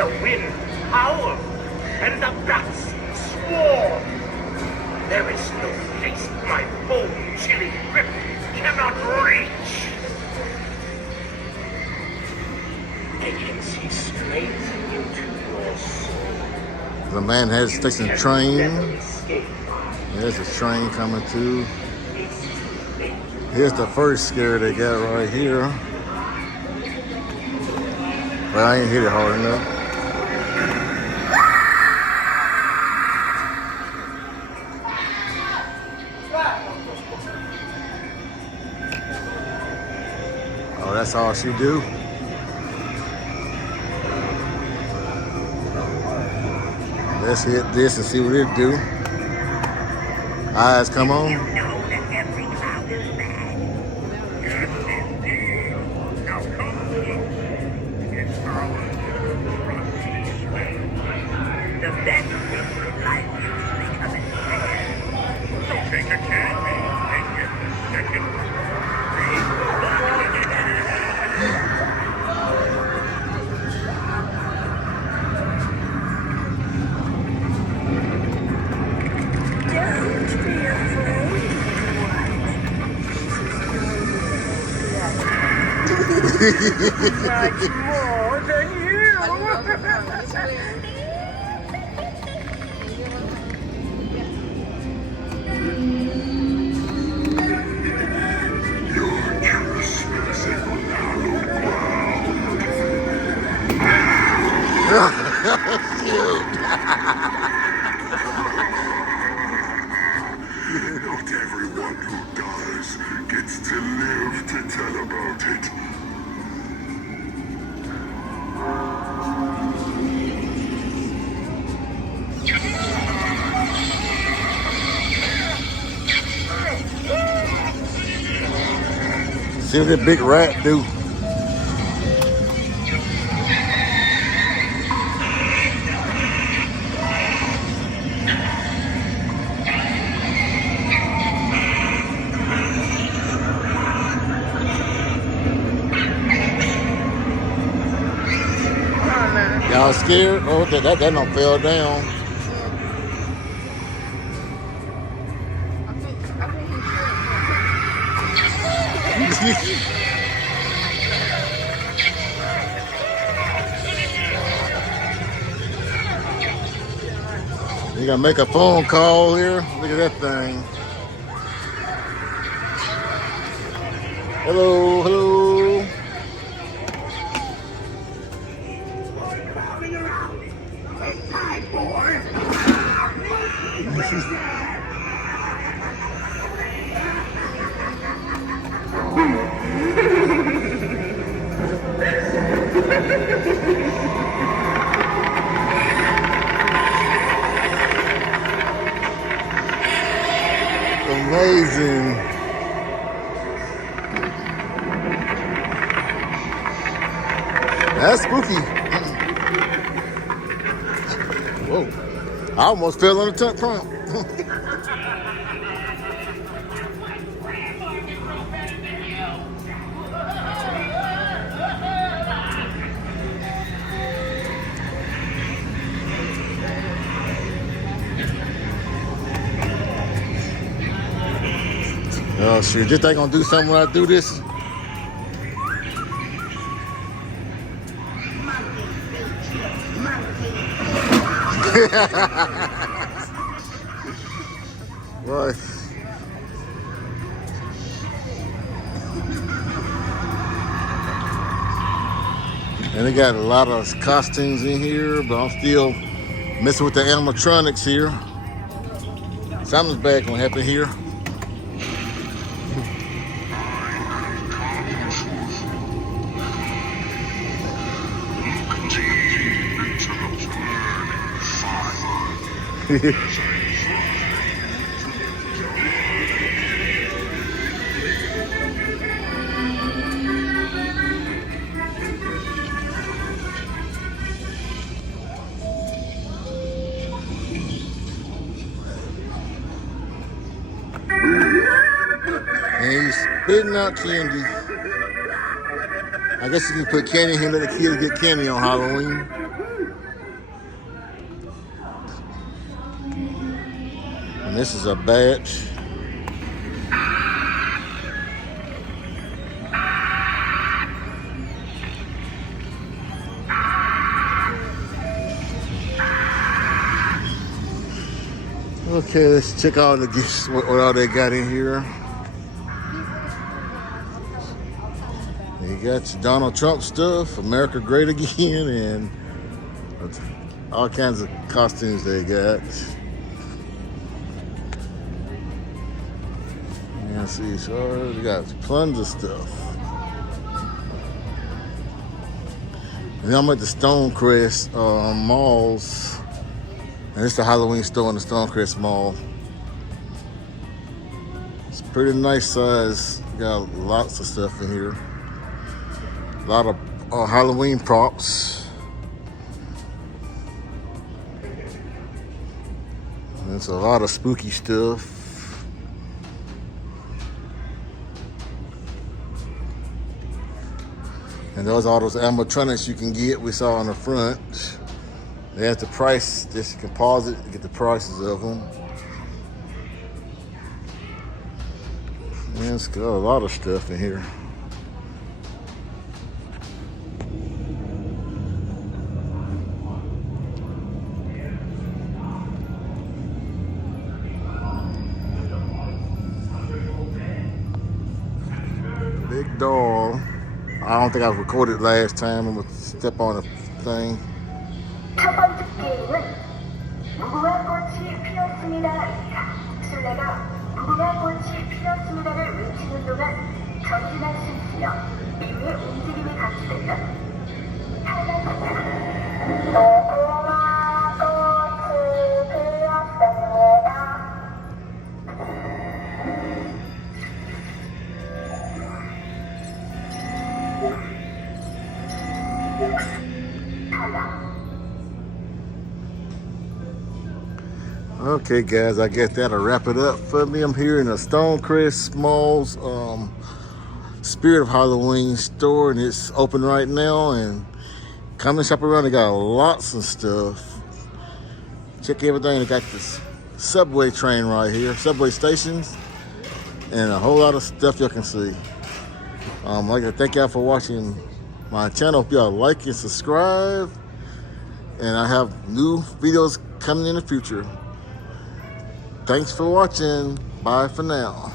The wind howled, and the bats swore. There is no place my bone-chilling grip cannot reach. I can see straight into your soul. The man has fixing a train. Never escape. There's a train coming too. Here's the first scare they got right here. But I ain't hit it hard enough. Oh, that's all she do? Let's hit this and see what it do. Eyes come on. You know that every cloud is bad. Yes, indeed. Now come in. It's our trusty way. The best things in life usually come in pairs. So take a candy and get the second one. Much more than you. You're trespassing on hallowed ground. Not everyone who does gets to live to tell about it. See what that big rat do. Y'all scared? Oh, that don't fell down. You gotta make a phone call here. Look at that thing. Hello, hello. Hi, boy. Amazing. That's spooky. Whoa. I almost fell on the tongue prompt. Oh, shoot. Just ain't gonna do something when I do this. Right. And they got a lot of costumes in here, but I'm still messing with the animatronics here. Something's bad gonna happen here. And he's spitting out candy. I guess you can put candy in here and let the kids get candy on Halloween. And this is a batch. Okay, let's check out the gifts, what all they got in here. You got your Donald Trump stuff, America Great Again, and all kinds of costumes they got. Let's see, so they got tons of stuff. And then I'm at the Stonecrest malls. And it's the Halloween store in the Stonecrest Mall. It's pretty nice size. Got lots of stuff in here. A lot of Halloween props. And it's a lot of spooky stuff. And those are all those animatronics you can get. We saw on the front. They have the price, just you can pause it and get the prices of them. Man, it's got a lot of stuff in here. Big doll. I don't think I recorded last time. I'm gonna step on the thing. 첫 번째 게임은 무궁화 꽃이 피었습니다입니다. 술래가 무궁화 꽃이 피었습니다를 외치는 동안 전진할 수 있으며 이후에 움직임이 감지되면 무궁화 꽃이 피었습니다. Okay, guys, I guess that'll wrap it up for me. I'm here in the Stonecrest Malls Spirit of Halloween store, and it's open right now. And come and shop around. They got lots of stuff. Check everything. They got this subway train right here, subway stations, and a whole lot of stuff you can see. I'd like to thank y'all for watching my channel. Hope y'all like and subscribe. And I have new videos coming in the future. Thanks for watching. Bye for now.